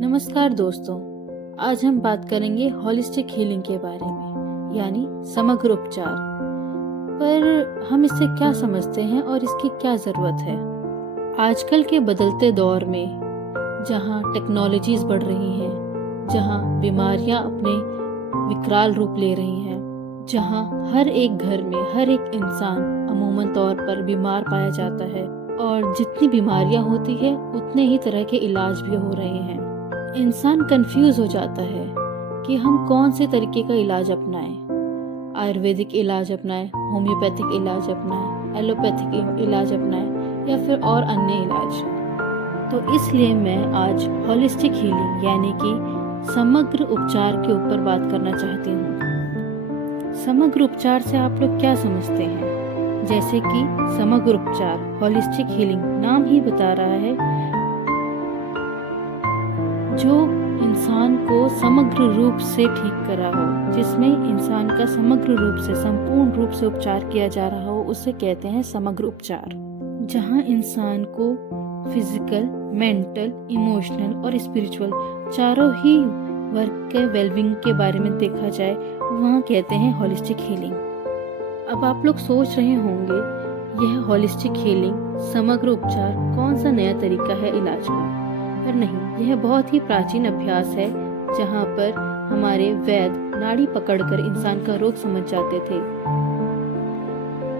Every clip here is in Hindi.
नमस्कार दोस्तों, आज हम बात करेंगे होलिस्टिक हीलिंग के बारे में, यानी समग्र उपचार। पर हम इससे क्या समझते हैं और इसकी क्या ज़रूरत है? आजकल के बदलते दौर में जहां टेक्नोलॉजीज बढ़ रही हैं, जहां बीमारियां अपने विकराल रूप ले रही हैं, जहां हर एक घर में हर एक इंसान अमूमन तौर पर बीमार पाया जाता है और जितनी बीमारियां होती है उतने ही तरह के इलाज भी हो रहे हैं, इंसान कंफ्यूज हो जाता है कि हम कौन से तरीके का इलाज अपनाएं। आयुर्वेदिक इलाज अपनाएं, होम्योपैथिक इलाज अपनाएं, एलोपैथिक इलाज अपनाएं या फिर और अन्य इलाज। तो इसलिए मैं आज होलिस्टिक हीलिंग यानी कि समग्र उपचार के ऊपर बात करना चाहती हूँ। समग्र उपचार से आप लोग क्या समझते हैं? जैसे कि समग्र उपचार, होलिस्टिक हीलिंग, नाम ही बता रहा है जो इंसान को समग्र रूप से ठीक करा हो, जिसमें इंसान का समग्र रूप से, संपूर्ण रूप से उपचार किया जा रहा हो, उसे कहते हैं समग्र उपचार। जहां इंसान को फिजिकल, मेंटल, इमोशनल और स्पिरिचुअल चारों ही वर्ग के वेलबींग के बारे में देखा जाए, वहाँ कहते हैं होलिस्टिक हीलिंग। अब आप लोग सोच रहे होंगे, यह होलिस्टिक हीलिंग, समग्र उपचार कौन सा नया तरीका है इलाज का? पर नहीं, यह बहुत ही प्राचीन अभ्यास है जहाँ पर हमारे वैद नाड़ी पकड़कर इंसान का रोग समझ जाते थे।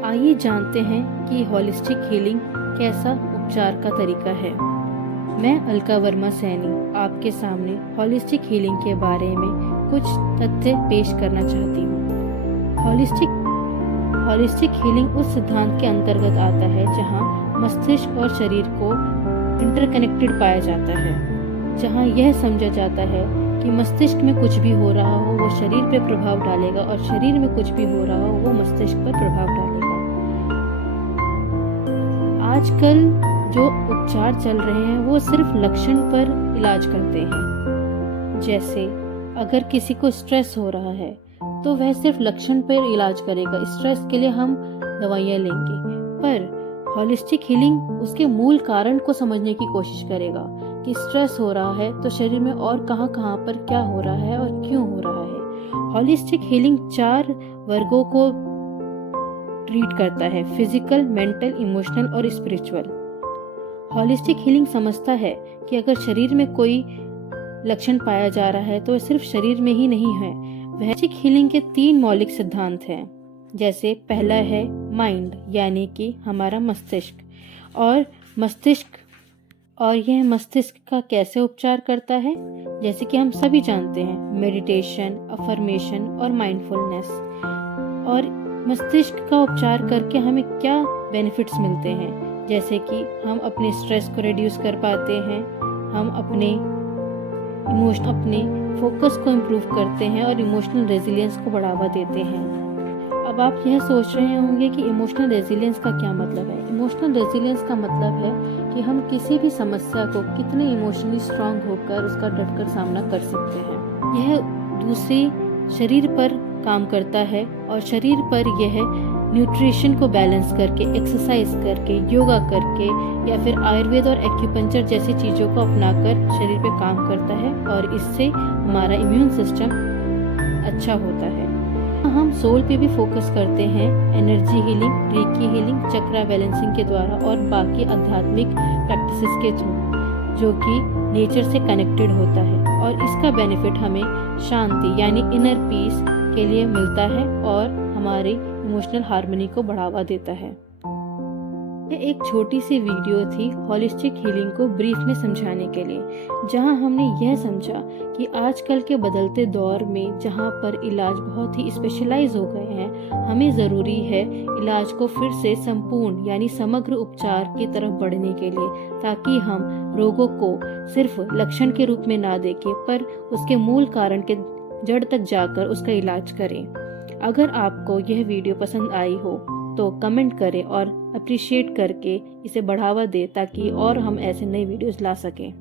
आइए जानते हैं कि होलिस्टिक हीलिंग कैसा उपचार का तरीका है। मैं अलका वर्मा सैनी आपके सामने होलिस्टिक हीलिंग के बारे में कुछ तथ्य पेश करना चाहती हूँ। होलिस्टिक हीलिंग उस सिद्धांत के अंतर्गत आता है जहाँ मस्तिष्क और शरीर को इंटरकनेक्टेड पाया जाता है, जहाँ यह समझा जाता है कि मस्तिष्क में कुछ भी हो रहा हो वो शरीर पर प्रभाव डालेगा और शरीर में कुछ भी हो रहा हो वो मस्तिष्क पर प्रभाव डालेगा। आजकल जो उपचार चल रहे हैं वो सिर्फ लक्षण पर इलाज करते हैं। जैसे अगर किसी को स्ट्रेस हो रहा है तो वह सिर्फ लक्षण पर इलाज करेगा, स्ट्रेस के लिए हम दवाइयाँ लेंगे। पर होलिस्टिक हीलिंग उसके मूल कारण को समझने की कोशिश करेगा कि स्ट्रेस हो रहा है तो शरीर में और कहाँ पर क्या हो रहा है और क्यों हो रहा है। होलिस्टिक हीलिंग 4 वर्गों को ट्रीट करता है: फिजिकल, मेंटल, इमोशनल और स्पिरिचुअल। होलिस्टिक हीलिंग समझता है कि अगर शरीर में कोई लक्षण पाया जा रहा है तो सिर्फ शरीर में ही नहीं है। होलिस्टिक हीलिंग के 3 मौलिक सिद्धांत हैं। जैसे पहला है माइंड, यानी कि हमारा मस्तिष्क, और यह मस्तिष्क का कैसे उपचार करता है, जैसे कि हम सभी जानते हैं, मेडिटेशन, अफर्मेशन और माइंडफुलनेस। और मस्तिष्क का उपचार करके हमें क्या बेनिफिट्स मिलते हैं, जैसे कि हम अपने स्ट्रेस को रिड्यूस कर पाते हैं, हम अपने फोकस को इम्प्रूव करते हैं और इमोशनल रेजिलियंस को बढ़ावा देते हैं। अब आप यह सोच रहे होंगे कि इमोशनल रेजिलियंस का क्या मतलब है। इमोशनल रेजिलियंस का मतलब है कि हम किसी भी समस्या को कितने इमोशनली स्ट्रांग होकर उसका डटकर सामना कर सकते हैं। यह दूसरी शरीर पर काम करता है और शरीर पर यह न्यूट्रिशन को बैलेंस करके, एक्सरसाइज करके, योगा करके या फिर आयुर्वेद और एक्यूपंक्चर जैसी चीज़ों को अपनाकर शरीर पे काम करता है और इससे हमारा इम्यून सिस्टम अच्छा होता है। हम सोल पे भी फोकस करते हैं एनर्जी हीलिंग, रेकी हीलिंग, चक्रा बैलेंसिंग के द्वारा और बाकी आध्यात्मिक प्रैक्टिसेस के थ्रू, जो कि नेचर से कनेक्टेड होता है और इसका बेनिफिट हमें शांति यानी इनर पीस के लिए मिलता है और हमारे इमोशनल हार्मनी को बढ़ावा देता है। यह एक छोटी सी वीडियो थी होलिस्टिक हीलिंग को ब्रीफ में समझाने के लिए, जहां हमने यह समझा कि आजकल के बदलते दौर में जहां पर इलाज बहुत ही स्पेशलाइज हो गए हैं, हमें ज़रूरी है इलाज को फिर से संपूर्ण यानी समग्र उपचार की तरफ बढ़ने के लिए, ताकि हम रोगों को सिर्फ लक्षण के रूप में ना देखें पर उसके मूल कारण के जड़ तक जाकर उसका इलाज करें। अगर आपको यह वीडियो पसंद आई हो तो कमेंट करें और अप्रिशिएट करके इसे बढ़ावा दें ताकि और हम ऐसे नए वीडियोस ला सकें।